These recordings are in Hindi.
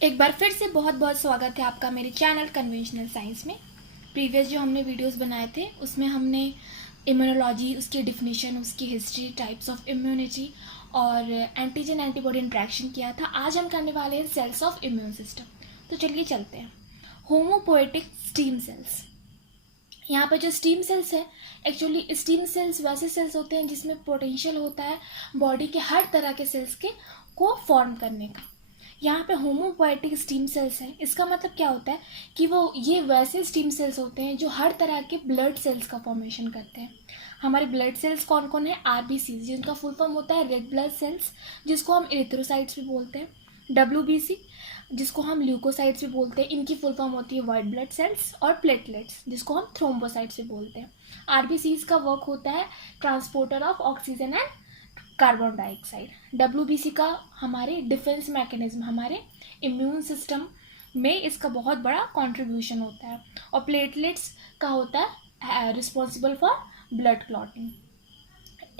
एक बार फिर से बहुत बहुत स्वागत है आपका मेरे चैनल कन्वेंशनल साइंस में। प्रीवियस जो हमने वीडियोस बनाए थे उसमें हमने इम्यूनोलॉजी, उसकी डिफिनीशन, उसकी हिस्ट्री, टाइप्स ऑफ इम्यूनिटी और एंटीजन एंटीबॉडी इंट्रैक्शन किया था। आज हम करने वाले हैं सेल्स ऑफ इम्यून सिस्टम। तो चलिए चलते हैं। होमोपोएटिक स्टीम सेल्स। यहाँ पर जो स्टीम सेल्स है, एक्चुअली स्टीम सेल्स वैसे सेल्स होते हैं जिसमें पोटेंशियल होता है बॉडी के हर तरह के सेल्स के को फॉर्म करने का। यहाँ पे होमोपोएटिक स्टीम सेल्स हैं। इसका मतलब क्या होता है कि ये वैसे स्टीम सेल्स होते हैं जो हर तरह के ब्लड सेल्स का फॉर्मेशन करते हैं। हमारे ब्लड सेल्स कौन कौन है? आरबीसी, जिनका फुल फॉर्म होता है रेड ब्लड सेल्स, जिसको हम एरिथ्रोसाइट्स भी बोलते हैं। डब्ल्यूबीसी, जिसको हम ल्यूकोसाइट्स भी बोलते हैं, इनकी फुल फॉर्म होती है वाइट ब्लड सेल्स। और प्लेटलेट्स, जिसको हम थ्रोम्बोसाइट्स भी बोलते हैं। आरबीसीज का वर्क होता है transporter of oxygen and carbon dioxide. WBC का हमारे डिफेंस मैकेनिज्म, हमारे इम्यून सिस्टम में इसका बहुत बड़ा कंट्रीब्यूशन होता है। और प्लेटलेट्स का होता है responsible for blood clotting.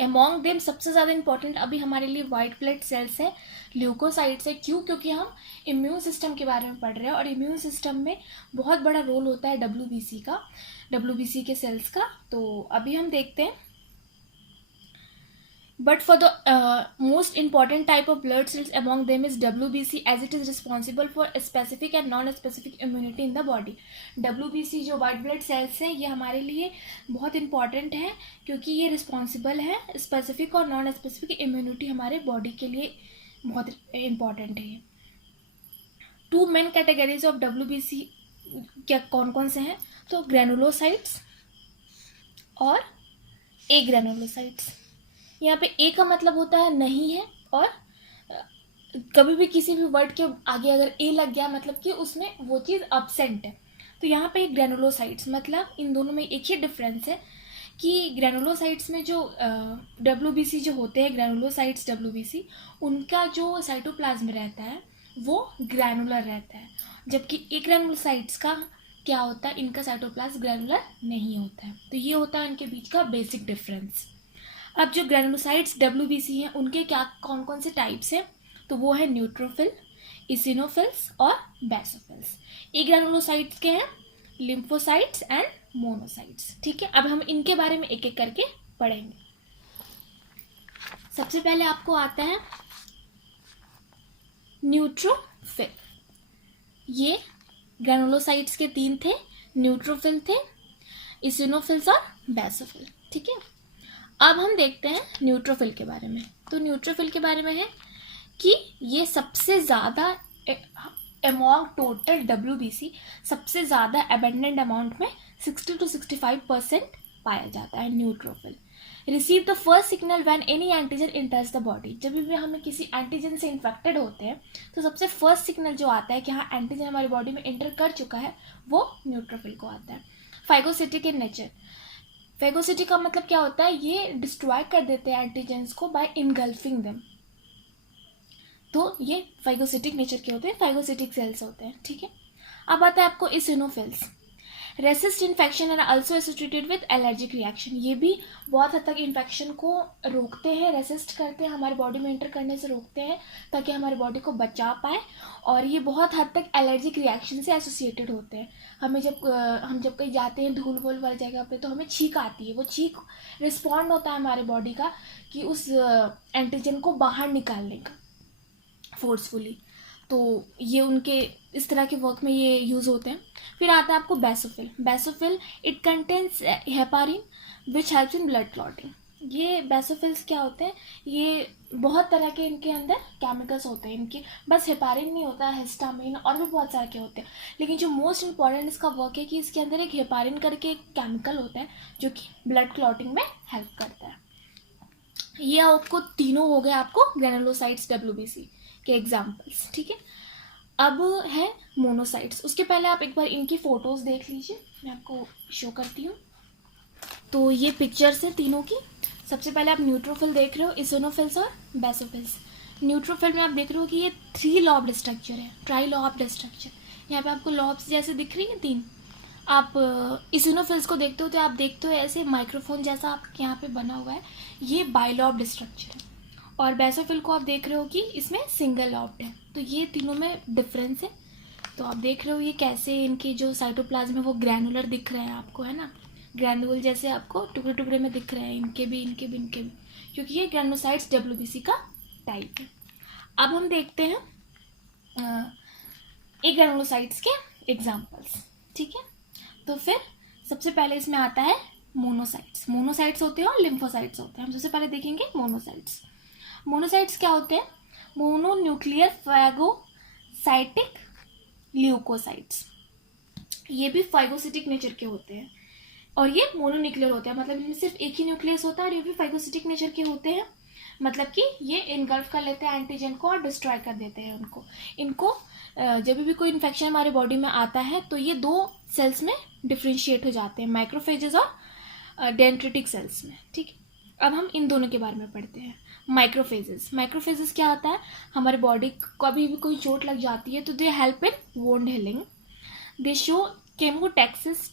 Among them सबसे ज़्यादा इंपॉर्टेंट अभी हमारे लिए वाइट ब्लड सेल्स है, ल्यूकोसाइट्स है। क्यों? क्योंकि हम इम्यून सिस्टम के बारे में पढ़ रहे हैं और इम्यून सिस्टम में बहुत बड़ा रोल होता है डब्ल्यूबीसी के सेल्स का। तो अभी हम देखते हैं। But for the most important type of blood cells among them is WBC, as it is responsible for specific and non-specific immunity in the body. WBC जो white blood cells है, ये हमारे लिए बहुत important है क्योंकि ये responsible है specific और non-specific immunity हमारे body के लिए बहुत important है। Two main categories of WBC क्या कौन कौन से हैं? तो granulocytes और agranulocytes। यहाँ पे ए का मतलब होता है नहीं है, और कभी भी किसी भी वर्ड के आगे अगर ए लग गया मतलब कि उसमें वो चीज़ अब्सेंट है। तो यहाँ पे ग्रेनुलोसाइट्स, मतलब इन दोनों में एक ही डिफरेंस है कि ग्रेनुलोसाइट्स में जो डब्ल्यूबीसी जो होते हैं, ग्रेनुलोसाइट्स डब्ल्यूबीसी, उनका जो साइटोप्लाज्म रहता है वो ग्रैनुलर रहता है, जबकि ए ग्रेनुलोसाइट्स का क्या होता है, इनका साइटोप्लाज्म ग्रैनुलर नहीं होता है। तो ये होता है उनके बीच का बेसिक डिफरेंस। अब जो ग्रेनुलोसाइट्स डब्ल्यूबीसी हैं उनके क्या कौन कौन से टाइप्स हैं? तो वो है न्यूट्रोफिल, इसिनोफिल्स और बेसोफिल्स। ए ग्रेनुलोसाइट्स के हैं लिम्फोसाइट्स एंड मोनोसाइट्स। ठीक है, अब हम इनके बारे में एक एक करके पढ़ेंगे। सबसे पहले आपको आता है न्यूट्रोफिल। ये ग्रेनुलोसाइट्स के तीन थे, न्यूट्रोफिल थे, इसिनोफिल्स और बेसोफिल। ठीक है, अब हम देखते हैं न्यूट्रोफिल के बारे में। तो न्यूट्रोफिल के बारे में है कि ये सबसे ज़्यादा अमॉन्ग टोटल डब्ल्यूबीसी सबसे ज़्यादा अबेंडेंट अमाउंट में 60 to 65% पाया जाता है। Neutrophil receive the first signal when any antigen इंटर्स the body. जब भी हमें किसी एंटीजन से इन्फेक्टेड होते हैं तो सबसे फर्स्ट सिग्नल जो आता है कि हाँ एंटीजन हमारी बॉडी में एंटर कर चुका है, वो न्यूट्रोफिल को आता है। फाइगोसिटिक इन नेचर। फेगोसिटी का मतलब क्या होता है? ये डिस्ट्रॉय कर देते हैं एंटीजेंस को बाय इनगल्फिंग देम। तो ये फाइगोसिटिक नेचर के होते हैं, फाइगोसिटिक सेल्स होते हैं। ठीक है, अब आता है आपको eosinophils. Resist infection and also associated with allergic reaction. ये भी बहुत हद तक इन्फेक्शन को रोकते हैं, रेसिस्ट करते हैं, हमारे बॉडी में एंटर करने से रोकते हैं ताकि हमारी बॉडी को बचा पाए। और ये बहुत हद तक एलर्जिक रिएक्शन से एसोसिएटेड होते हैं। हम जब कहीं जाते हैं धूल वूल वाली जगह पे तो हमें छींक आती है, वो छींक रिस्पॉन्ड होता है हमारे बॉडी का कि उस एंटीजन को बाहर निकालने का फोर्सफुली। तो ये उनके इस तरह के वर्क में ये यूज़ होते हैं। फिर आता है आपको basophil. Basophil it contains heparin which helps in blood clotting. ये बेसोफिल्स क्या होते हैं? ये बहुत तरह के इनके अंदर केमिकल्स होते हैं। इनके बस हेपारिन नहीं होता है, हिस्टामिन और भी बहुत सारे के होते हैं, लेकिन जो मोस्ट इंपॉर्टेंट इसका वर्क है कि इसके अंदर एक हेपारिन करके एक केमिकल होता है जो कि ब्लड क्लॉटिंग में हेल्प करता है। ये आपको तीनों हो गए आपको ग्रेनुलोसाइट्स डब्ल्यूबीसी के एग्जाम्पल्स। ठीक है, अब है मोनोसाइट्स। उसके पहले आप एक बार इनकी फ़ोटोज़ देख लीजिए, मैं आपको शो करती हूँ। तो ये पिक्चर्स हैं तीनों की। सबसे पहले आप न्यूट्रोफिल देख रहे हो, इसिनोफिल्स और बेसोफिल्स। न्यूट्रोफिल में आप देख रहे हो कि ये 3 लॉब्ड स्ट्रक्चर है, ट्राई लॉब्ड स्ट्रक्चर। यहाँ पे आपको लॉब्स जैसे दिख रही है 3। आप इसिनोफिल्स को देखते हो तो आप देखते हो ऐसे माइक्रोफोन जैसा आपके यहाँ पे बना हुआ है, ये बाइलॉब्ड स्ट्रक्चर है। और बेसोफिल को आप देख रहे हो कि इसमें सिंगल लॉब्ड है। तो ये तीनों में डिफरेंस है। तो आप देख रहे हो ये कैसे इनकी जो साइटोप्लाज्म है वो ग्रैनुलर दिख रहा है आपको, है ना, ग्रैनुल जैसे आपको टुकड़े टुकड़े में दिख रहे हैं, इनके भी, क्योंकि ये ग्रैनुलोसाइट्स डब्ल्यूबीसी का टाइप है। अब हम देखते हैं ग्रैनुलोसाइट्स के एग्जाम्पल्स, ठीक है। तो फिर सबसे पहले इसमें आता है मोनोसाइट्स। मोनोसाइट्स होते हैं और लिम्फोसाइट्स होते हैं। हम सबसे पहले देखेंगे मोनोसाइट्स। मोनोसाइट्स क्या होते हैं? Mononuclear phagocytic leukocytes. ये भी फाइगोसिटिक नेचर के होते हैं और ये मोनोन्यूक्लियर होते हैं, मतलब इनमें सिर्फ एक ही न्यूक्लियस होता है और ये भी फाइगोसिटिक नेचर के होते हैं। मतलब कि ये इनगल्फ कर लेते हैं एंटीजन को और डिस्ट्रॉय कर देते हैं इनको। जब भी कोई इन्फेक्शन हमारे बॉडी में आता है तो ये दो सेल्स में डिफ्रेंशिएट हो जाते हैं, माइक्रोफेजेस और डेंड्रिटिक सेल्स में, ठीक है। अब हम इन दोनों के बारे में पढ़ते हैं। माइक्रोफेजेस क्या होता है? हमारे बॉडी कभी भी कोई चोट लग जाती है तो they help in wound healing, they show chemotaxis.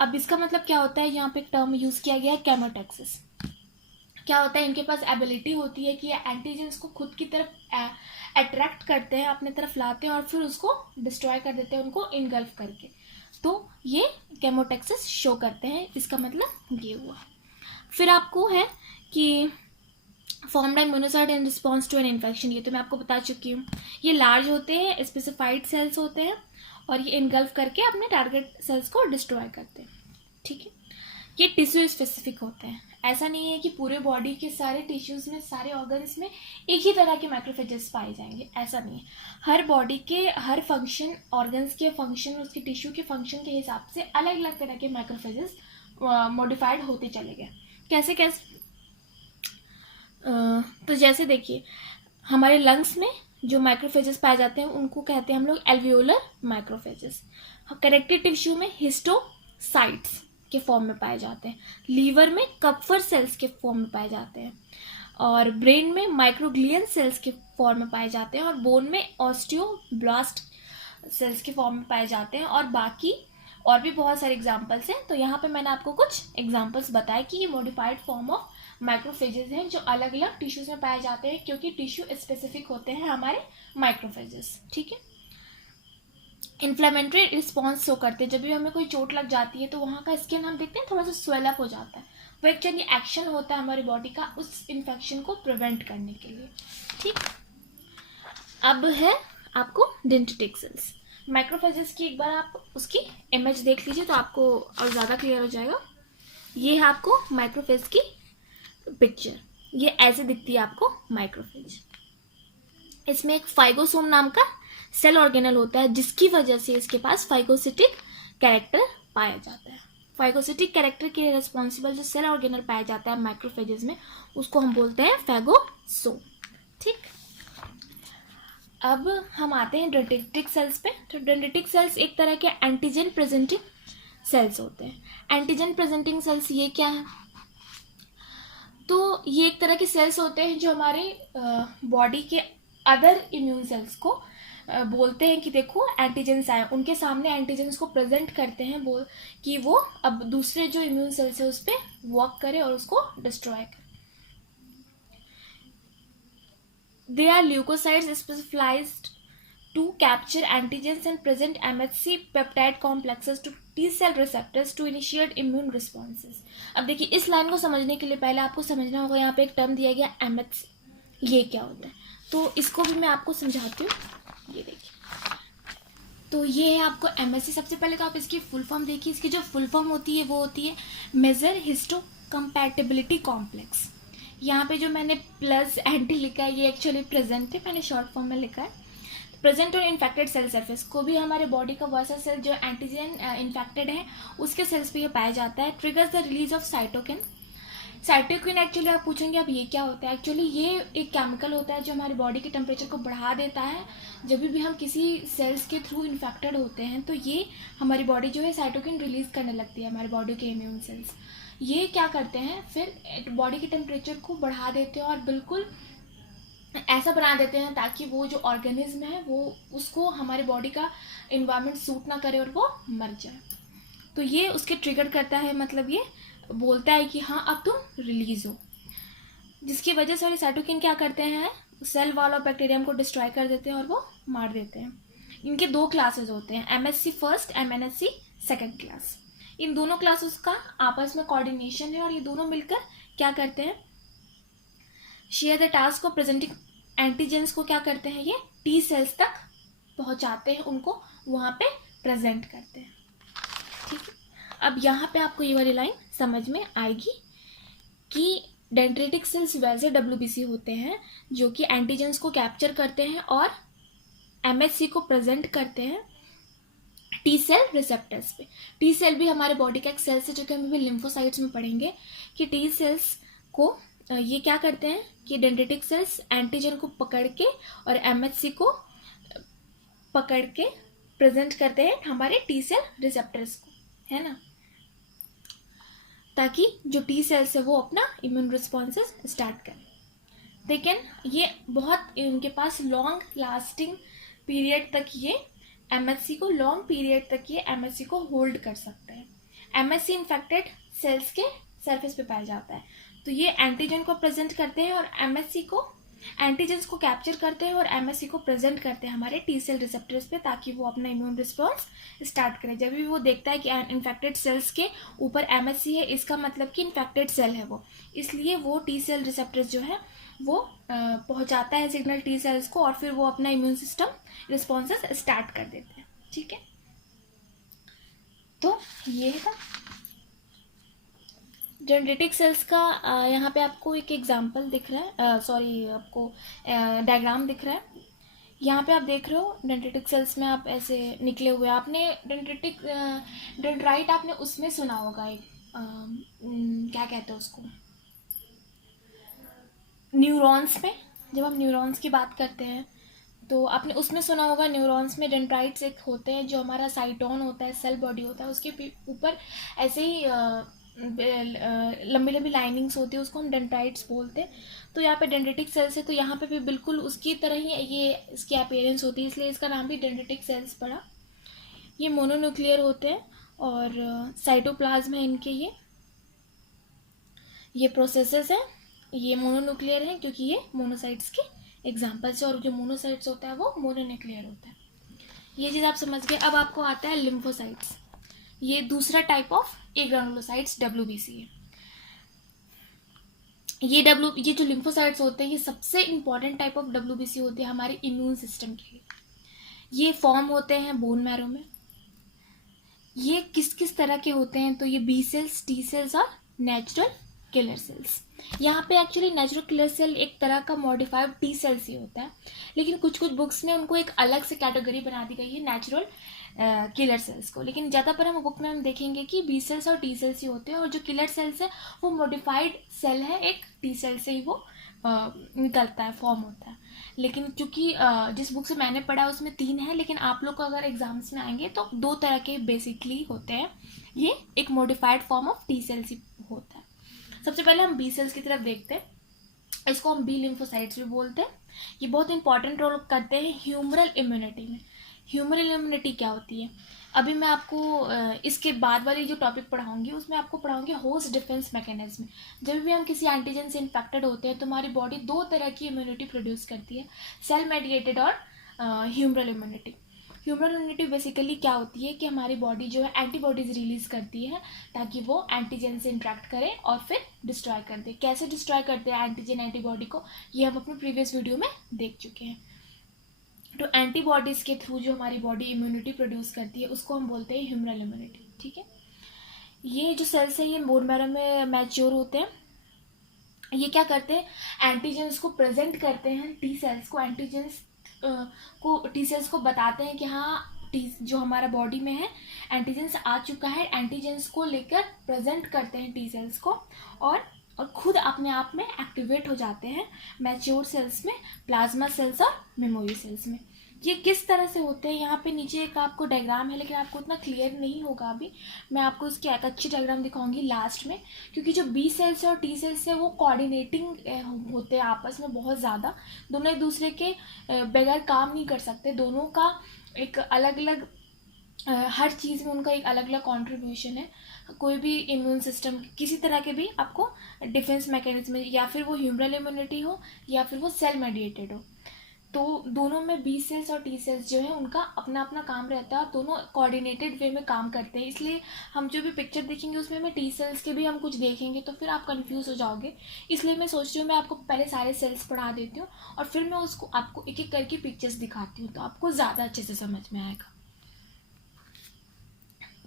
अब इसका मतलब क्या होता है? यहाँ पे एक टर्म यूज किया गया है केमोटैक्सिस। क्या होता है? इनके पास एबिलिटी होती है कि ये एंटीजेंस को खुद की तरफ अट्रैक्ट करते हैं, अपने तरफ लाते हैं और फिर उसको डिस्ट्रॉय कर देते हैं, उनको इनगल्फ करके। तो ये केमोटैक्सिस शो करते हैं, इसका मतलब ये हुआ। फिर आपको है कि formed by monocyte in response to an infection, ये तो मैं आपको बता चुकी हूँ। ये लार्ज होते हैं, स्पेसिफाइड सेल्स होते हैं और ये इनगल्फ करके अपने टारगेट सेल्स को डिस्ट्रॉय करते हैं, ठीक है। ये टिश्यू स्पेसिफिक होते हैं। ऐसा नहीं है कि पूरे बॉडी के सारे टिश्यूज में, सारे ऑर्गन्स में एक ही तरह के माइक्रोफेजेस पाए जाएंगे, ऐसा नहीं है। हर बॉडी के हर फंक्शन, ऑर्गन्स के फंक्शन, उसके टिश्यू के फंक्शन के हिसाब से अलग अलग तरह के माइक्रोफेजेस मॉडिफाइड होते चले गए। कैसे कैसे? तो जैसे देखिए, हमारे लंग्स में जो माइक्रोफेजेस पाए जाते हैं उनको कहते हैं हम लोग एल्वियोलर माइक्रोफेजेस। कनेक्टिव टिश्यू में हिस्टोसाइट्स के फॉर्म में पाए जाते हैं। लीवर में कप्फर सेल्स के फॉर्म में पाए जाते हैं और ब्रेन में माइक्रोग्लियन सेल्स के फॉर्म में पाए जाते हैं और बोन में ऑस्टियोब्लास्ट सेल्स के फॉर्म में पाए जाते हैं। और बाकी और भी बहुत सारे एग्जाम्पल्स हैं। तो यहाँ पे मैंने आपको कुछ एग्जाम्पल्स बताए कि ये मॉडिफाइड फॉर्म ऑफ माइक्रोफेजेस हैं जो अलग अलग टिश्यूज में पाए जाते हैं, क्योंकि टिश्यू स्पेसिफिक होते हैं हमारे माइक्रोफेजेस, ठीक है। इन्फ्लेमेटरी रिस्पॉन्स शो करते हैं। जब भी हमें कोई चोट लग जाती है तो वहाँ का स्किन हम देखते हैं थोड़ा सा स्वेल अप हो जाता है, वो एक्चुअली एक्शन होता है हमारी बॉडी का उस इन्फेक्शन को प्रिवेंट करने के लिए, ठीक। अब है आपको डेंड्रिटिक सेल्स। माइक्रोफेजेस की एक बार आप उसकी इमेज देख लीजिए तो आपको और ज़्यादा क्लियर हो जाएगा। ये है आपको माइक्रोफेज की पिक्चर, ये ऐसे दिखती है आपको माइक्रोफेज। इसमें एक फाइगोसोम नाम का सेल ऑर्गेनल होता है जिसकी वजह से इसके पास फाइगोसिटिक कैरेक्टर पाया जाता है। फाइगोसिटिक कैरेक्टर के लिए रिस्पॉन्सिबल जो सेल ऑर्गेनल पाया जाता है माइक्रोफेजेस में उसको हम बोलते हैं फैगोसोम, ठीक। अब हम आते हैं डेंड्रिटिक सेल्स पे। तो डेंड्रिटिक सेल्स एक तरह के एंटीजन प्रेजेंटिंग सेल्स होते हैं। एंटीजन प्रेजेंटिंग सेल्स ये क्या है? तो ये एक तरह के सेल्स होते हैं जो हमारे बॉडी के अदर इम्यून सेल्स को बोलते हैं कि देखो एंटीजेंस आए, उनके सामने एंटीजेंस को प्रेजेंट करते हैं कि वो अब दूसरे जो इम्यून सेल्स है उस पर वर्क करे और उसको डिस्ट्रॉय करे। They are leucocytes specialised to capture antigens and present MHC peptide complexes to T cell receptors to initiate immune responses। अब देखिए, इस लाइन को समझने के लिए पहले आपको समझना होगा यहाँ पे एक टर्म दिया गया MHC, ये क्या होता है, तो इसको भी मैं आपको समझाती हूँ। ये देखिए, तो ये है आपको MHC। सबसे पहले तो आप इसकी फुल फॉर्म देखिए। इसकी जो फुल फॉर्म होती है वो होती है मेजर हिस्टोकम्पैटिबिलिटी कॉम्प्लेक्स। यहाँ पे जो मैंने प्लस एंटी लिखा है ये एक्चुअली प्रेजेंट है, मैंने शॉर्ट फॉर्म में लिखा है। प्रेजेंट और इन्फेक्टेड सेल सरफेस को भी हमारे बॉडी का वैसा सेल जो एंटीजन इन्फेक्टेड है उसके सेल्स पे ये पाया जाता है। Triggers the release of cytokine. Cytokine actually आप पूछेंगे अब ये क्या होता है? एक्चुअली ये एक केमिकल होता है जो हमारी बॉडी के टेम्परेचर को बढ़ा देता है। जब भी हम किसी सेल्स के थ्रू इन्फेक्टेड होते हैं तो ये हमारी बॉडी जो है साइटोकिन रिलीज करने लगती है, हमारी बॉडी के इम्यून सेल्स। ये क्या करते हैं, फिर बॉडी के टेम्परेचर को बढ़ा देते हैं और बिल्कुल ऐसा बना देते हैं ताकि वो जो ऑर्गेनिज्म है वो उसको हमारे बॉडी का इन्वायरमेंट सूट ना करे और वो मर जाए। तो ये उसके ट्रिगर करता है, मतलब ये बोलता है कि हाँ अब तुम रिलीज हो। जिसकी वजह से साइटोकिन क्या करते हैं, सेल वॉल और बैक्टीरियम को डिस्ट्रॉय कर देते हैं और वो मार देते हैं। इनके दो क्लासेस होते हैं, एमएससी फर्स्ट, एमएनएससी सेकंड क्लास। इन दोनों क्लासेस का आपस में कोऑर्डिनेशन है और ये दोनों मिलकर क्या करते हैं, share the task of presenting antigens को क्या करते हैं, ये टी सेल्स तक पहुंचाते हैं, उनको वहां पे प्रेजेंट करते हैं। ठीक है, अब यहाँ पे आपको ये वाली लाइन समझ में आएगी कि डेंड्रिटिक सेल्स वैसे डब्ल्यूबीसी होते हैं जो कि एंटीजेंस को कैप्चर करते हैं और एमएससी को प्रेजेंट करते हैं टी सेल रिसेप्टर्स पे। टी सेल भी हमारे बॉडी का एक सेल्स है जो कि हम अभी लिम्फोसाइट्स में पढ़ेंगे कि टी सेल्स को ये क्या करते हैं कि डेंड्रिटिक सेल्स एंटीजन को पकड़ के और एमएचसी को पकड़ के प्रेजेंट करते हैं हमारे टी सेल रिसेप्टर्स को, है ना, ताकि जो टी सेल्स है वो अपना इम्यून रिस्पॉन्सेस स्टार्ट करें। लेकिन ये बहुत इनके पास लॉन्ग लास्टिंग पीरियड तक ये एमएचसी को लॉन्ग पीरियड तक ये एमएचसी को होल्ड कर सकते हैं। एमएचसी इन्फेक्टेड सेल्स के सरफेस पे पाया जाता है, तो ये एंटीजन को प्रेजेंट करते हैं और एमएचसी को एंटीजेंस को कैप्चर करते हैं और एमएचसी को प्रेजेंट करते हैं हमारे टी सेल रिसेप्टर्स पे, ताकि वो अपना इम्यून रिस्पॉन्स स्टार्ट करे। जब भी वो देखता है कि इन्फेक्टेड सेल्स के ऊपर एमएचसी है, इसका मतलब कि इन्फेक्टेड सेल है वो, इसलिए वो टी सेल रिसेप्टर्स जो है वो पहुंचाता है सिग्नल टी सेल्स को और फिर वो अपना इम्यून सिस्टम रिस्पॉन्सेस स्टार्ट कर देते हैं। ठीक है, तो ये है डेंड्रिटिक सेल्स का। यहाँ पे आपको एक एग्जांपल दिख रहा है, सॉरी आपको डायग्राम दिख रहा है। यहाँ पे आप देख रहे हो डेंड्रिटिक सेल्स में आप ऐसे निकले हुए, आपने डेंड्राइट आपने उसमें सुना होगा, एक क्या कहते हैं उसको, न्यूरॉन्स में। जब हम न्यूरॉन्स की बात करते हैं तो आपने उसमें सुना होगा, न्यूरॉन्स में डेंड्राइट्स एक होते हैं, जो हमारा साइटोन होता है, सेल बॉडी होता है, उसके ऊपर ऐसे ही लंबी लंबी लाइनिंग्स होती है, उसको हम डेंड्राइट्स बोलते हैं। तो यहाँ पे डेंड्रिटिक सेल्स है, तो यहाँ पे भी बिल्कुल उसकी तरह ही ये इसकी अपीयरेंस होती है, इसलिए इसका नाम भी डेंड्रिटिक सेल्स पड़ा। ये मोनोन्यूक्लियर होते हैं और साइटोप्लाज्म है इनके, ये प्रोसेसेस हैं, ये मोनोन्यूक्लियर हैं क्योंकि ये मोनोसाइट्स के एग्जाम्पल्स है, और जो मोनोसाइट्स होता है वो मोनोन्यूक्लियर होता है। ये चीज़ आप समझ गए। अब आपको आता है लिम्फोसाइट्स, ये दूसरा टाइप ऑफ एग्रानुलोसाइट्स डब्ल्यूबीसी है। ये जो लिम्फोसाइट्स होते हैं ये सबसे इंपॉर्टेंट टाइप ऑफ डब्ल्यूबीसी होती है हमारे इम्यून सिस्टम के लिए। ये फॉर्म होते हैं बोन मैरो में। ये किस किस तरह के होते हैं, तो ये बी सेल्स, टी सेल्स और नेचुरल किलर सेल्स। यहाँ पे एक्चुअली नेचुरल किलर सेल एक तरह का मॉडिफाइड टी सेल्स ही होता है, लेकिन कुछ कुछ बुक्स में उनको एक अलग से कैटेगरी बना दी गई है नेचुरल किलर सेल्स को। लेकिन ज़्यादातर हम बुक में हम देखेंगे कि बी सेल्स और टी सेल्स ही होते हैं, और जो किलर सेल्स है वो मॉडिफाइड सेल है, एक टी सेल से ही वो निकलता है, फॉर्म होता है। लेकिन चूंकि जिस बुक से मैंने पढ़ा उसमें 3 है, लेकिन आप लोग को अगर एग्जाम्स में आएंगे तो 2 तरह के बेसिकली होते हैं। ये एक modified form of T cells ही होता है। सबसे पहले हम बी सेल्स की तरफ देखते हैं, इसको हम बी लिम्फोसाइट्स भी बोलते हैं। ये बहुत इंपॉर्टेंट रोल करते हैं ह्यूमरल इम्यूनिटी में। ह्यूमरल इम्यूनिटी क्या होती है, अभी मैं आपको इसके बाद वाली जो टॉपिक पढ़ाऊंगी उसमें आपको पढ़ाऊंगी होस्ट डिफेंस मैकेनिज्म। जब भी हम किसी एंटीजन से इन्फेक्टेड होते हैं तो हमारी बॉडी 2 तरह की इम्यूनिटी प्रोड्यूस करती है, सेल मेडिएटेड और humoral immunity. Humoral immunity basically क्या होती है कि हमारी बॉडी जो है एंटीबॉडीज रिलीज करती है ताकि वो एंटीजन से इंटरेक्ट करे और फिर डिस्ट्रॉय कर दे। कैसे डिस्ट्रॉय करते हैं एंटीजन एंटीबॉडी को, ये हम अपने प्रीवियस वीडियो में देख चुके हैं। तो एंटीबॉडीज के थ्रू जो हमारी बॉडी इम्यूनिटी प्रोड्यूस करती है उसको हम बोलते हैं ह्यूमरल इम्यूनिटी। ठीक है, ये जो सेल्स है ये बोन मैरो में मैच्योर होते हैं। ये क्या करते हैं, एंटीजेंस को प्रेजेंट करते हैं टी सेल्स को, एंटीजेंस को टी सेल्स को बताते हैं कि हाँ जो हमारा बॉडी में है एंटीजेंस आ चुका है। एंटीजेंस को लेकर प्रेजेंट करते हैं टी सेल्स को और खुद अपने आप में एक्टिवेट हो जाते हैं मैच्योर सेल्स में, प्लाज्मा सेल्स और मेमोरी सेल्स में। ये किस तरह से होते हैं, यहाँ पे नीचे एक आपको डायग्राम है, लेकिन आपको उतना क्लियर नहीं होगा अभी। मैं आपको इसकी एक अच्छी डायग्राम दिखाऊंगी लास्ट में, क्योंकि जो बी सेल्स और टी सेल्स है वो कोऑर्डिनेटिंग होते हैं आपस में बहुत ज़्यादा। दोनों एक दूसरे के बगैर काम नहीं कर सकते, दोनों का एक अलग अलग हर चीज़ में उनका एक अलग अलग कंट्रीब्यूशन है। कोई भी इम्यून सिस्टम किसी तरह के भी आपको डिफेंस मैकेनिज्म, या फिर वो ह्यूमरल इम्यूनिटी हो या फिर वो सेल मेडिएटेड हो, तो दोनों में बी सेल्स और टी सेल्स जो है उनका अपना अपना काम रहता है और दोनों कोऑर्डिनेटेड वे में काम करते हैं। इसलिए हम जो भी पिक्चर देखेंगे उसमें हमें टी सेल्स के भी हम कुछ देखेंगे तो फिर आप कंफ्यूज हो जाओगे। इसलिए मैं सोच रही हूँ मैं आपको पहले सारे सेल्स पढ़ा देती हूँ और फिर मैं उसको आपको एक एक करके पिक्चर्स दिखाती हूँ, तो आपको ज़्यादा अच्छे से समझ में आएगा।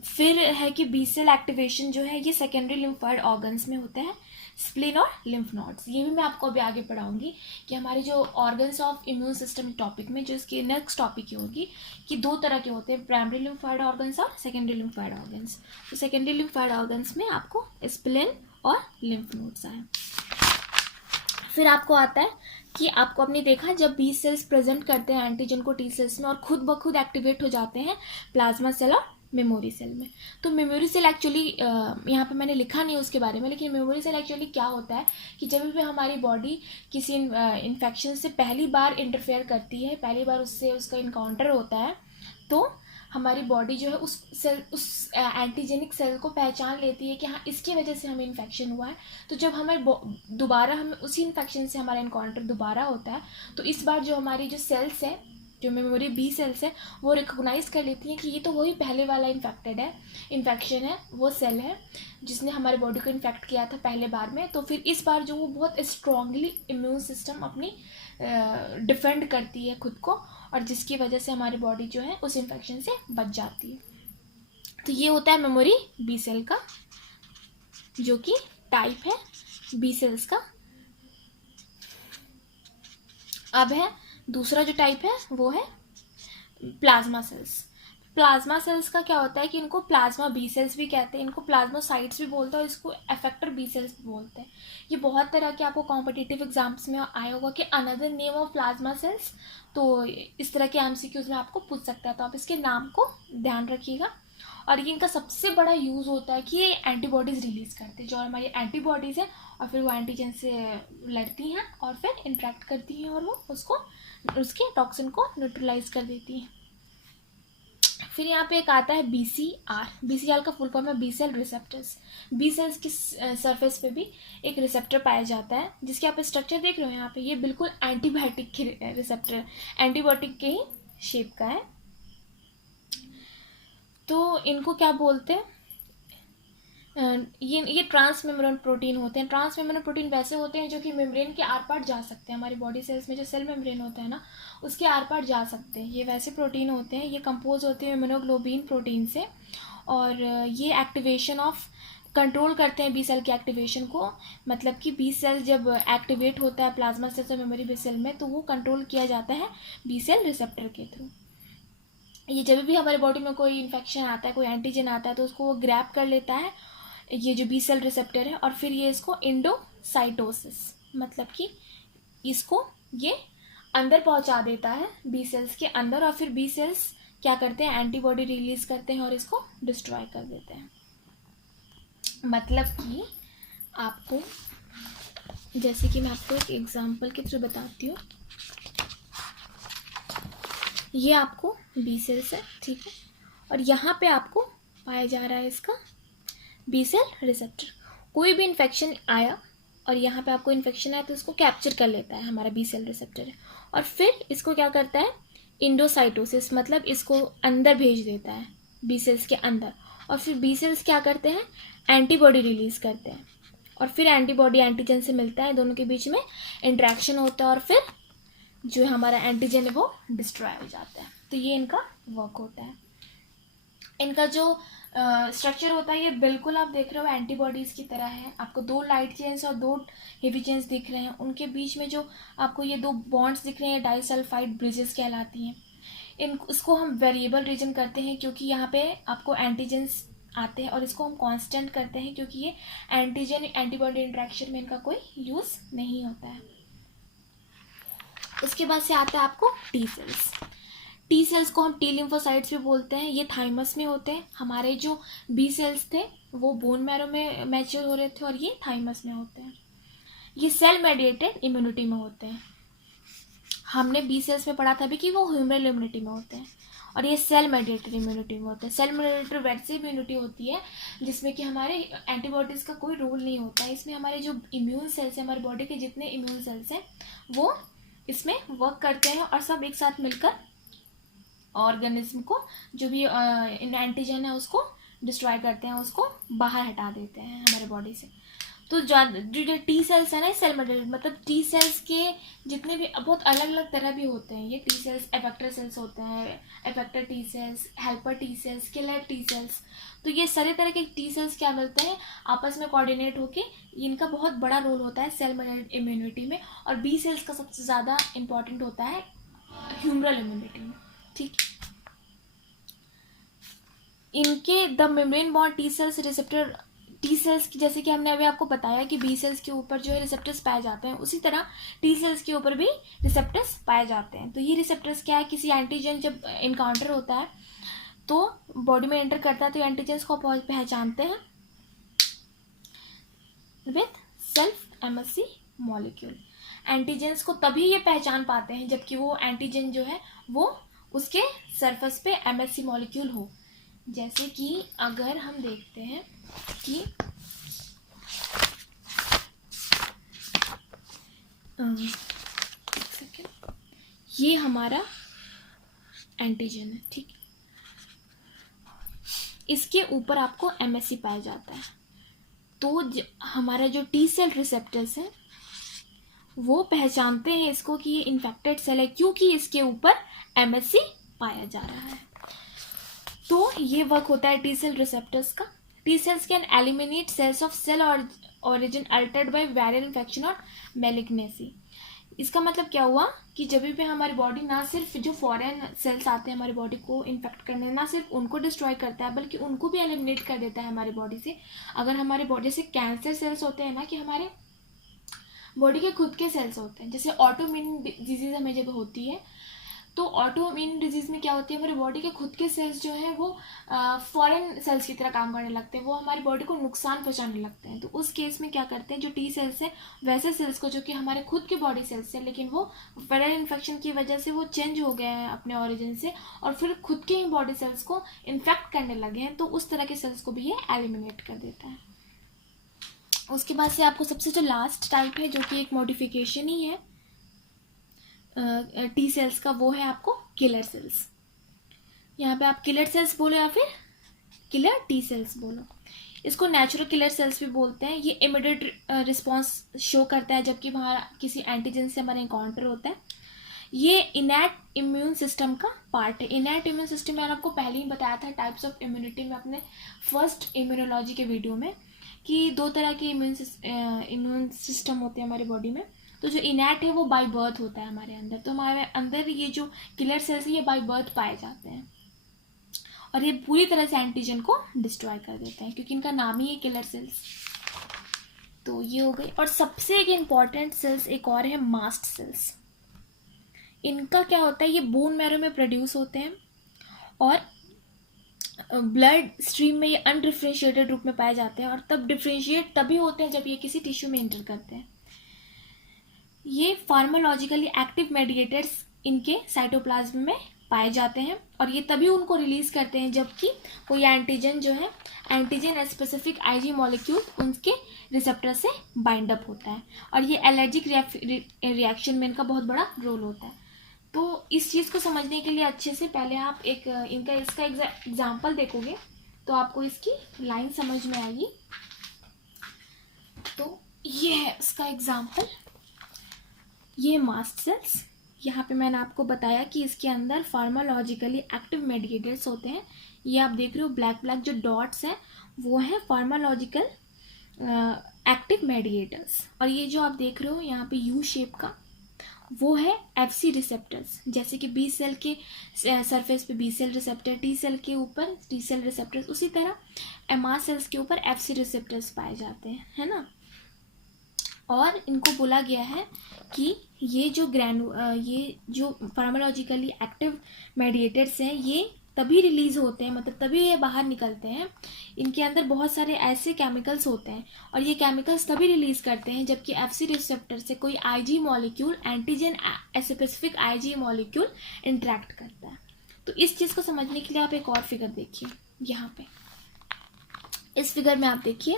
फिर है कि बी सेल एक्टिवेशन जो है ये सेकेंडरी लिम्फोइड ऑर्गन्स में होता है, स्प्लीन और लिम्फ नोड्स। ये भी मैं आपको अभी आगे पढ़ाऊंगी कि हमारे जो organs of immune system topic में, जो इसकी नेक्स्ट टॉपिक की होगी, कि दो तरह के होते हैं, प्राइमरी लिम्फोइड ऑर्गन्स और सेकेंडरी लिम्फोइड ऑर्गन्स। तो सेकेंडरी लिम्फोइड ऑर्गन्स में आपको स्प्लीन और लिम्फ नोड्स आए। फिर आपको आता है कि आपको आपने देखा जब बी सेल्स प्रेजेंट करते हैं एंटीजन को टी सेल्स में और खुद ब खुद एक्टिवेट हो जाते हैं प्लाज्मा सेल और मेमोरी सेल में। तो मेमोरी सेल एक्चुअली यहाँ पे मैंने लिखा नहीं उसके बारे में, लेकिन मेमोरी सेल एक्चुअली क्या होता है कि जब भी हमारी बॉडी किसी इन्फेक्शन से पहली बार इंटरफेयर करती है, पहली बार उससे उसका इनकाउंटर होता है, तो हमारी बॉडी जो है उस एंटीजेनिक सेल को पहचान लेती है कि हाँ इसकी वजह से हमें इन्फेक्शन हुआ है। तो जब हमें दोबारा हमें उसी इन्फेक्शन से हमारा इनकाउंटर दोबारा होता है, तो इस बार जो हमारी जो सेल्स है, जो मेमोरी बी सेल्स है, वो रिकॉग्नाइज कर लेती हैं कि ये तो वही पहले वाला इन्फेक्शन है, वो सेल है जिसने हमारे बॉडी को इन्फेक्ट किया था पहले बार में। तो फिर इस बार जो वो बहुत स्ट्रांगली इम्यून सिस्टम अपनी डिफेंड करती है खुद को, और जिसकी वजह से हमारी बॉडी जो है उस इन्फेक्शन से बच जाती है। तो ये होता है मेमोरी बी सेल का, जो कि टाइप है बी सेल्स का। अब है दूसरा जो टाइप है वो है प्लाज्मा सेल्स। प्लाज्मा सेल्स का क्या होता है कि इनको प्लाज्मा बी सेल्स भी कहते हैं, इनको प्लाज्मोसाइट्स भी बोलते हैं और इसको एफेक्टर बी सेल्स भी बोलते हैं। ये बहुत तरह के आपको कॉम्पिटिटिव एग्जाम्स में आया होगा कि another name of plasma cells, तो इस तरह के एमसीक्यूज में आपको पूछ सकता है, तो आप इसके नाम को ध्यान रखिएगा। और ये इनका सबसे बड़ा यूज़ होता है कि ये एंटीबॉडीज़ रिलीज़ करते हैं, जो हमारी एंटीबॉडीज़ है, और फिर वो एंटीजन से लड़ती हैं और फिर इंटरेक्ट करती हैं और वो उसके टॉक्सिन को न्यूट्रलाइज कर देती हैं। फिर यहाँ पे एक आता है BCR। BCR का फुल फॉर्म है B cell receptors. B cells की सरफेस पे भी एक रिसेप्टर पाया जाता है, जिसके आप स्ट्रक्चर देख रहे हो यहाँ पे, ये बिल्कुल एंटीबायोटिक के रिसेप्टर, एंटीबायोटिक के ही शेप का है। तो इनको क्या बोलते हैं, ये ट्रांस मेम्ब्रेन प्रोटीन होते हैं। ट्रांस मेम्ब्रेन प्रोटीन वैसे होते हैं जो कि मेम्ब्रेन के आर पार जा सकते हैं। हमारी बॉडी सेल्स में जो सेल मेम्ब्रेन होता है ना, उसके आर पार जा सकते हैं। ये वैसे प्रोटीन होते हैं, ये कंपोज होते हैं इम्यूनोग्लोबिन प्रोटीन से, और ये एक्टिवेशन ऑफ कंट्रोल करते हैं बी सेल के एक्टिवेशन को। मतलब कि बी सेल जब एक्टिवेट होता है प्लाज्मा सेल और मेमोरी बी सेल में, तो वो कंट्रोल किया जाता है बी सेल रिसेप्टर के थ्रू। ये जब भी हमारे बॉडी में कोई इन्फेक्शन आता है, कोई एंटीजन आता है, तो उसको वो ग्रैब कर लेता है, ये जो बी सेल रिसेप्टर है, और फिर ये इसको इंडोसाइटोसिस, मतलब कि इसको ये अंदर पहुंचा देता है बी सेल्स के अंदर, और फिर बी सेल्स क्या करते हैं, एंटीबॉडी रिलीज करते हैं और इसको डिस्ट्रॉय कर देते हैं। मतलब कि आपको, जैसे कि मैं आपको एक एग्जांपल के थ्रू बताती हूँ, ये आपको बी सेल्स है, ठीक है, और यहाँ पे आपको पाया जा रहा है इसका बी सेल रिसेप्टर। कोई भी इन्फेक्शन आया और यहाँ पे आपको इन्फेक्शन आया तो इसको कैप्चर कर लेता है, हमारा बी सेल रिसेप्टर है, और फिर इसको क्या करता है, इंडोसाइटोसिस, मतलब इसको अंदर भेज देता है बी सेल्स के अंदर, और फिर बी सेल्स क्या करते हैं, एंटीबॉडी रिलीज करते हैं, और फिर एंटीबॉडी एंटीजन से मिलता है, दोनों के बीच में इंट्रैक्शन होता है, और फिर जो हमारा एंटीजन है वो डिस्ट्रॉय हो जाता है। तो ये इनका वर्क होता है। इनका जो स्ट्रक्चर होता है ये बिल्कुल आप देख रहे हो एंटीबॉडीज़ की तरह है। आपको दो लाइट चेन्स और दो हेवी चेन्स दिख रहे हैं, उनके बीच में जो आपको ये दो बॉन्ड्स दिख रहे हैं, डाइसल्फाइड ब्रिजेस कहलाती हैं। इसको हम वेरिएबल रीजन करते हैं क्योंकि यहाँ पे आपको एंटीजेंस आते हैं, और इसको हम कांस्टेंट करते हैं क्योंकि ये एंटीजन एंटीबॉडी इंट्रैक्शन में इनका कोई यूज़ नहीं होता है। उसके बाद से आता है आपको टी सेल्स। टी सेल्स को हम टी लिम्फोसाइट्स भी बोलते हैं। ये थाइमस में होते हैं। हमारे जो बी सेल्स थे वो बोन मैरो में मैच्योर हो रहे थे, और ये थाइमस में होते हैं। ये सेल मेडिएटेड इम्यूनिटी में होते हैं। हमने बी सेल्स में पढ़ा था भी कि वो ह्यूमरल इम्यूनिटी में होते हैं, और ये सेल मेडिएटेड इम्यूनिटी में होता है। सेल मेडिएटेड वैसे इम्यूनिटी होती है जिसमें कि हमारे एंटीबॉडीज़ का कोई रोल नहीं होता है। इसमें हमारे जो इम्यून सेल्स हैं, हमारे बॉडी के जितने इम्यून सेल्स हैं वो इसमें वर्क करते हैं और सब एक साथ मिलकर ऑर्गेनिज्म को जो भी एंटीजन है उसको डिस्ट्रॉय करते हैं, उसको बाहर हटा देते हैं हमारे बॉडी से। तो जो टी सेल्स है ना, सेल मेडिएटेड मतलब टी सेल्स के जितने भी बहुत अलग अलग तरह भी होते हैं। ये टी सेल्स एफेक्टर सेल्स होते हैं, एफेक्टर T cells, helper T cells, killer T cells. तो ये सारे तरह के टी सेल्स क्या मिलते हैं आपस में कोऑर्डिनेट होके, इनका बहुत बड़ा रोल होता है सेल मेडिएटेड इम्यूनिटी में। और बी सेल्स का सबसे ज़्यादा इंपॉर्टेंट होता है ह्यूमरल इम्यूनिटी में। ठीक, इनके the membrane Bond T cells receptor, T cells जैसे कि हमने अभी आपको बताया कि बी सेल्स के ऊपर जो है रिसेप्टर्स पाए जाते हैं, उसी तरह टी सेल्स के ऊपर भी रिसेप्टर्स पाए जाते हैं। तो ये रिसेप्टर्स क्या है, किसी एंटीजन जब इनकाउंटर होता है तो बॉडी में एंटर करता है तो एंटीजन्स को पहचानते हैं with self MSc molecule. Antigens को तभी ये पहचान पाते हैं जबकि वो एंटीजन जो है वो उसके सरफेस पे एमएससी मॉलिक्यूल हो। जैसे कि अगर हम देखते हैं कि एक सेकेंड, ये हमारा एंटीजन है, ठीक, इसके ऊपर आपको एमएससी पाया जाता है। तो हमारा जो टी सेल रिसेप्टर्स है वो पहचानते हैं इसको कि ये इन्फेक्टेड सेल है क्योंकि इसके ऊपर एमएससी पाया जा रहा है। तो ये वर्क होता है टी सेल रिसेप्टर्स का। T cells can eliminate cells of cell origin altered by viral infection और मैलिग्नेसी। इसका मतलब क्या हुआ कि जब भी हमारी बॉडी ना सिर्फ जो फॉरेन सेल्स आते हैं हमारी बॉडी को इन्फेक्ट करने, ना सिर्फ उनको डिस्ट्रॉय करता है बल्कि उनको भी एलिमिनेट कर देता है हमारी बॉडी से। अगर हमारी बॉडी से कैंसर सेल्स होते हैं ना, कि हमारे बॉडी के खुद के सेल्स होते हैं, जैसे ऑटोइम्यून डिजीज हमें जब होती है तो ऑटोइम्यून डिजीज में क्या होती है, हमारी बॉडी के खुद के सेल्स जो है वो फॉरेन सेल्स की तरह काम करने लगते हैं, वो हमारी बॉडी को नुकसान पहुंचाने लगते हैं। तो उस केस में क्या करते हैं, जो टी सेल्स हैं वैसे सेल्स को जो कि हमारे खुद के बॉडी सेल्स हैं लेकिन वो वायरल इन्फेक्शन की वजह से वो चेंज हो गए हैं अपने ओरिजिन से और फिर खुद के ही बॉडी सेल्स को इन्फेक्ट करने लगे हैं, तो उस तरह के सेल्स को भी ये एलिमिनेट कर देता है। उसके बाद से आपको सबसे जो लास्ट टाइप है जो कि एक मॉडिफिकेशन ही है टी सेल्स का, वो है आपको किलर सेल्स। यहाँ पे आप किलर सेल्स बोलो या फिर किलर टी सेल्स बोलो। इसको नेचुरल किलर सेल्स भी बोलते हैं। ये इमीडिएट रिस्पॉन्स शो करता है जबकि हमारा किसी एंटीजन से हमारा इनकाउंटर होता है। ये इनैट इम्यून सिस्टम का पार्ट है। इनैट इम्यून सिस्टम मैंने आपको पहले ही बताया था टाइप्स ऑफ इम्यूनिटी में अपने फर्स्ट इम्यूनोलॉजी के वीडियो में कि दो तरह के इम्यून सिस्टम होते हैं हमारी बॉडी में। तो जो इनैट है वो बाय बर्थ होता है हमारे अंदर, तो हमारे अंदर ये जो किलर सेल्स है ये बाय बर्थ पाए जाते हैं और ये पूरी तरह से एंटीजन को डिस्ट्रॉय कर देते हैं क्योंकि इनका नाम ही है किलर सेल्स। तो ये हो गई। और सबसे एक इम्पॉर्टेंट सेल्स एक और है मास्ट सेल्स। इनका क्या होता है, ये बोन मैरो में प्रोड्यूस होते हैं और ब्लड स्ट्रीम में ये अनडिफ्रेंशिएटेड रूप में पाए जाते हैं और तब डिफ्रेंशिएट तभी होते हैं जब ये किसी टिश्यू में एंटर करते हैं। ये फार्मालॉजिकली एक्टिव मेडिएटर्स इनके साइटोप्लाज्म में पाए जाते हैं और ये तभी उनको रिलीज करते हैं जबकि कोई एंटीजन जो है एंटीजन स्पेसिफिक आईजी मॉलिक्यूल उनके रिसेप्टर से बाइंड अप होता है और ये एलर्जिक रिएक्शन में इनका बहुत बड़ा रोल होता है। तो इस चीज़ को समझने के लिए अच्छे से पहले आप इसका एग्जाम्पल देखोगे तो आपको इसकी लाइन समझ में आएगी। तो ये है इसका एग्जाम्पल, ये मास्ट सेल्स। यहाँ पे मैंने आपको बताया कि इसके अंदर फार्मालॉजिकली एक्टिव मेडिएटर्स होते हैं। ये आप देख रहे हो ब्लैक ब्लैक जो डॉट्स हैं वो है फार्मालॉजिकल एक्टिव मेडिएटर्स और ये जो आप देख रहे हो यहाँ पे यू शेप का वो है एफसी रिसेप्टर्स। जैसे कि बी सेल के सरफेस पे B cell receptor, T cell के ऊपर टी सेल रिसेप्टर्स, उसी तरह एमआर सेल्स के ऊपर एफसी रिसेप्टर्स पाए जाते हैं, है ना। और इनको बोला गया है कि ये जो फार्मालॉजिकली एक्टिव मेडिएटर्स हैं ये तभी रिलीज होते हैं, मतलब तभी ये बाहर निकलते हैं। इनके अंदर बहुत सारे ऐसे केमिकल्स होते हैं और ये केमिकल्स तभी रिलीज करते हैं जबकि एफसी रिसेप्टर से कोई IG molecule antigen specific IG molecule interact करता है। तो इस चीज़ को समझने के लिए आप एक और फिगर देखिए। यहाँ पे इस फिगर में आप देखिए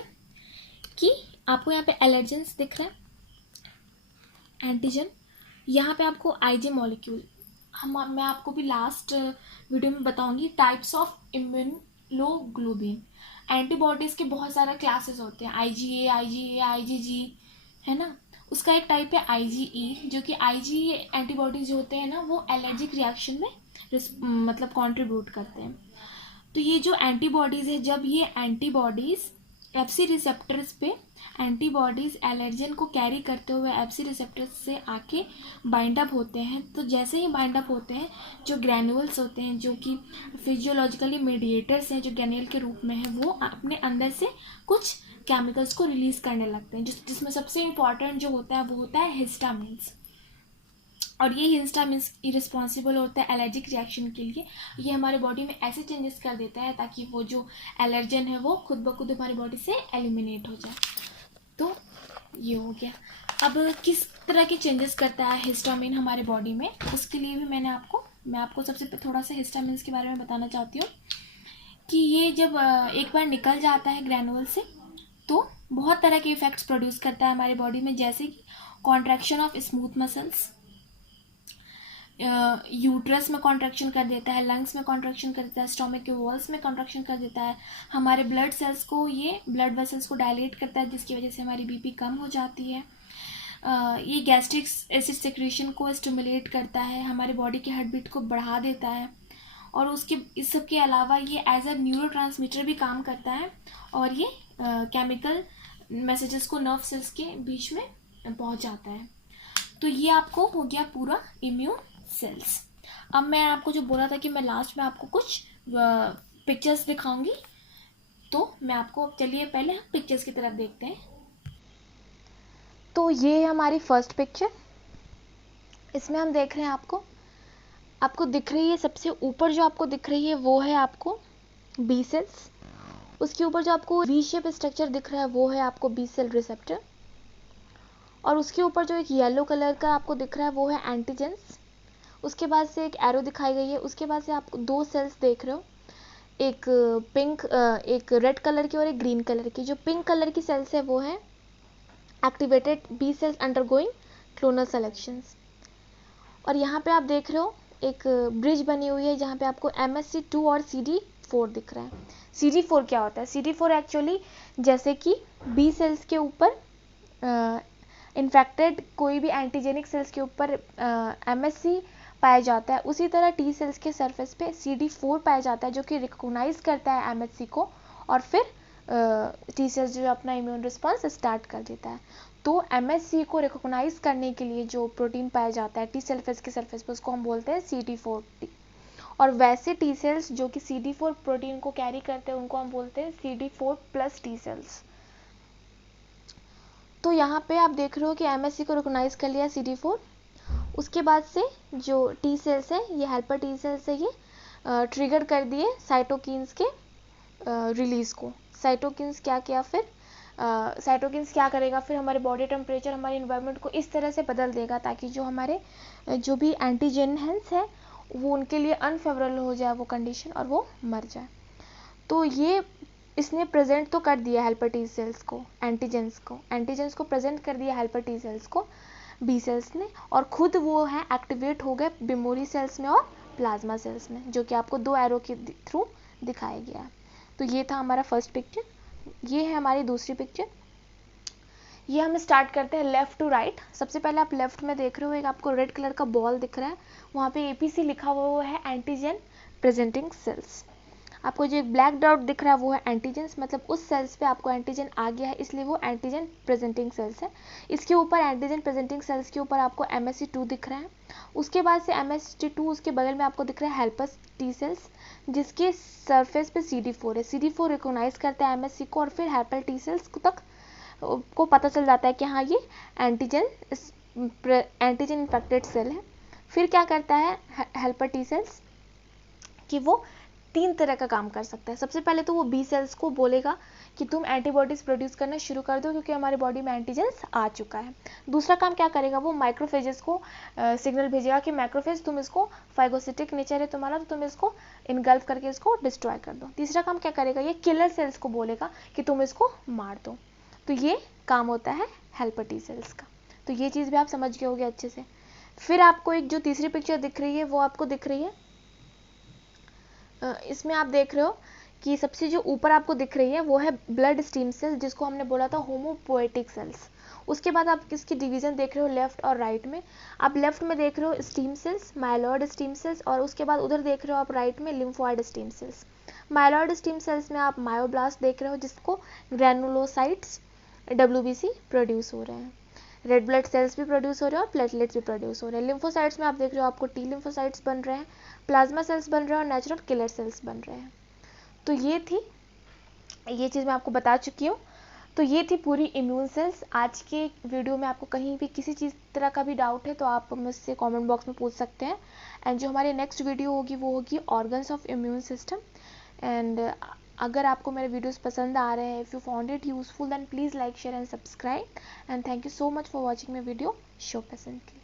कि आपको यहाँ पे एलर्जेंस दिख रहा है, एंटीजन। यहाँ पे आपको आईजे मॉलिक्यूल, मैं आपको भी लास्ट वीडियो में बताऊंगी टाइप्स ऑफ इम्यूनोग्लोबिन। एंटीबॉडीज के बहुत सारे क्लासेस होते हैं, IgA, IgG, है ना। उसका एक टाइप है IgE, जो कि IgE एंटीबॉडीज जो होते हैं ना, वो एलर्जिक रिएक्शन में मतलब कंट्रीब्यूट करते हैं। तो ये जो एंटीबॉडीज है, जब ये एंटीबॉडीज एफसी रिसेप्टर्स पे एंटीबॉडीज एलर्जन को कैरी करते हुए एफसी रिसेप्टर्स से आके बाइंड अप होते हैं, तो जैसे ही बाइंड अप होते हैं, जो ग्रैन्यूल्स होते हैं जो कि फिजियोलॉजिकली मीडिएटर्स हैं, जो ग्रैन्यूल के रूप में है, वो अपने अंदर से कुछ केमिकल्स को रिलीज करने लगते हैं, जिसमें सबसे इम्पॉर्टेंट जो होता है वो होता है हिस्टामिन्स। और ये हिस्टामिन्स रिस्पॉन्सिबल होता है एलर्जिक रिएक्शन के लिए। ये हमारे बॉडी में ऐसे चेंजेस कर देता है ताकि वो जो एलर्जन है वो खुद ब खुद हमारी बॉडी से एलिमिनेट हो जाए। तो ये हो गया। अब किस तरह के चेंजेस करता है हिस्टामिन हमारे बॉडी में, उसके लिए भी मैं आपको सबसे थोड़ा सा हिस्टामिन्स के बारे में बताना चाहती हूँ कि ये जब एक बार निकल जाता है ग्रैनुअल से, तो बहुत तरह के इफेक्ट्स प्रोड्यूस करता है हमारे बॉडी में, जैसे कि contraction of smooth muscles, uterus में कॉन्ट्रैक्शन कर देता है, लंग्स में कॉन्ट्रैक्शन कर देता है, स्टोमक के वॉल्स में कॉन्ट्रैक्शन कर देता है, हमारे ब्लड सेल्स को, ये ब्लड वेसल्स को डायलेट करता है, जिसकी वजह से हमारी बीपी कम हो जाती है। ये गैस्ट्रिक एसिड सिक्रेशन को स्टिमुलेट करता है, हमारे बॉडी के हार्ट बीट को बढ़ा देता है, और उसके इस सब के अलावा ये एज अ न्यूरोट्रांसमीटर भी काम करता है, और ये केमिकल मैसेजेस को नर्व सेल्स के बीच में पहुंचाता है। तो ये आपको हो गया पूरा इम्यून सेल्स। अब मैं आपको जो बोला था कि मैं लास्ट में आपको कुछ पिक्चर्स दिखाऊंगी, तो मैं आपको, चलिए पहले हम पिक्चर्स की तरफ देखते हैं। तो ये है हमारी फर्स्ट पिक्चर। इसमें हम देख रहे हैं आपको दिख रही है, सबसे ऊपर जो आपको दिख रही है वो है आपको बी सेल्स। उसके ऊपर जो आपको वी शेप स्ट्रक्चर दिख रहा है वो है आपको बी सेल रिसेप्टर, और उसके ऊपर जो एक येलो कलर का आपको दिख रहा है वो है एंटीजेंस। उसके बाद से एक एरो दिखाई गई है, उसके बाद से आप दो सेल्स देख रहे हो, एक पिंक, एक रेड कलर की और एक ग्रीन कलर की। जो पिंक कलर की सेल्स है वो है activated B cells undergoing clonal selections. और यहाँ पे आप देख रहे हो एक ब्रिज बनी हुई है जहाँ पे आपको MSC2 और CD4 दिख रहा है। CD4 क्या होता है? CD4 एक्चुअली जैसे कि बी सेल्स के ऊपर इन्फेक्टेड कोई भी एंटीजेनिक सेल्स के ऊपर MSC पाया जाता है, उसी तरह टी सेल्स के सरफेस पे CD4 पाया जाता है, जो कि रिकॉग्नाइज करता है MSC को, और फिर टी सेल्स जो अपना इम्यून रिस्पॉन्स स्टार्ट कर देता है। तो MSC को रिकॉग्नाइज करने के लिए जो प्रोटीन पाया जाता है टी सरफेस के सरफेस पे, उसको हम बोलते हैं CD4T। और वैसे टी सेल्स जो कि CD4 प्रोटीन को कैरी करते हैं उनको हम बोलते हैं CD4+ टी सेल्स। तो यहाँ पे आप देख रहे हो कि MSC को रिकॉग्नाइज कर लिया CD4। उसके बाद से जो टी सेल्स है, ये हेल्पर टी सेल्स है, ये ट्रिगर कर दिए साइटोकिन्स के रिलीज को। साइटोकिन्स क्या किया फिर, साइटोकिन्स क्या करेगा फिर, हमारे बॉडी टेम्परेचर, हमारे इन्वायरमेंट को इस तरह से बदल देगा ताकि जो हमारे जो भी एंटीजेन्स है वो उनके लिए अनफेवरेबल हो जाए वो कंडीशन, और वो मर जाए। तो ये इसने प्रेजेंट तो कर दिया हेल्पर टी सेल्स को, एंटीजेंस को प्रेजेंट कर दिया हेल्पर टी सेल्स को बी सेल्स ने, और खुद वो है एक्टिवेट हो गए मेमोरी सेल्स में और प्लाज्मा सेल्स में, जो कि आपको दो एरो के थ्रू दिखाया गया है। तो ये था हमारा फर्स्ट पिक्चर। ये है हमारी दूसरी पिक्चर। ये हम स्टार्ट करते हैं लेफ्ट टू राइट। सबसे पहले आप लेफ्ट में देख रहे हो एक आपको रेड कलर का बॉल दिख रहा है, वहाँ पे APC लिखा हुआ है एंटीजन प्रेजेंटिंग सेल्स। आपको जो एक ब्लैक डॉट दिख रहा है वो है एंटीजेंस, मतलब उस सेल्स पे आपको एंटीजन आ गया है, इसलिए वो एंटीजन प्रेजेंटिंग सेल्स है। इसके ऊपर एंटीजन प्रेजेंटिंग सेल्स के ऊपर आपको MSC2 दिख रहा है। उसके बाद से MSC2 उसके बगल में आपको दिख रहा है हेल्पर टी सेल्स, जिसके सरफेस पे CD4 है। CD4 रिकॉग्नाइज करता है MSC को, और फिर हेल्पर टी सेल्स तक को पता चल जाता है कि हाँ ये एंटीजन इन्फेक्टेड सेल है। फिर क्या करता है हेल्पर टी सेल्स कि वो 3 तरह का काम कर सकता है। सबसे पहले तो वो बी सेल्स को बोलेगा कि तुम एंटीबॉडीज़ प्रोड्यूस करना शुरू कर दो क्योंकि हमारी बॉडी में एंटीजेंस आ चुका है। दूसरा काम क्या करेगा, वो माइक्रोफेजेस को सिग्नल भेजेगा कि माइक्रोफेज तुम इसको, फाइगोसिटिक नेचर है तुम्हारा तो तुम इसको इनगल्फ करके इसको डिस्ट्रॉय कर दो। तीसरा काम क्या करेगा, ये किलर सेल्स को बोलेगा कि तुम इसको मार दो। तो ये काम होता है हेल्पर टी सेल्स का। तो ये चीज़ भी आप समझ गए होगे अच्छे से। फिर आपको एक जो तीसरी पिक्चर दिख रही है वो आपको दिख रही है, इसमें आप देख रहे हो कि सबसे जो ऊपर आपको दिख रही है वो है ब्लड स्टीम सेल्स, जिसको हमने बोला था होमोपोएटिक सेल्स। उसके बाद आप किसकी डिवीजन देख रहे हो लेफ्ट और राइट में। आप लेफ्ट में देख रहे हो stem cells, myeloid stem cells, और उसके बाद उधर देख रहे हो आप राइट में lymphoid stem cells. Myeloid stem cells में आप मायोब्लास्ट देख रहे हो जिसको ग्रैनुलोसाइट्स WBC प्रोड्यूस हो रहे हैं। रेड ब्लड सेल्स भी प्रोड्यूस हो रहे हैं और प्लेटलेट्स भी प्रोड्यूस हो रहे हैं। लिम्फोसाइट्स में आप देख रहे हो आपको टी लिम्फोसाइट्स बन रहे हैं, प्लाज्मा सेल्स बन रहे हैं और नेचुरल किलर सेल्स बन रहे हैं। तो ये चीज़ मैं आपको बता चुकी हूँ। तो ये थी पूरी इम्यून सेल्स। आज के वीडियो में आपको कहीं भी किसी चीज़ तरह का भी डाउट है तो आप मुझसे कमेंट बॉक्स में पूछ सकते हैं। एंड जो हमारी नेक्स्ट वीडियो होगी वो होगी organs of immune system. And अगर आपको मेरे वीडियोस पसंद आ रहे हैं, if you found it useful then please like, share and subscribe. And thank you so much for watching my video. Show patiently.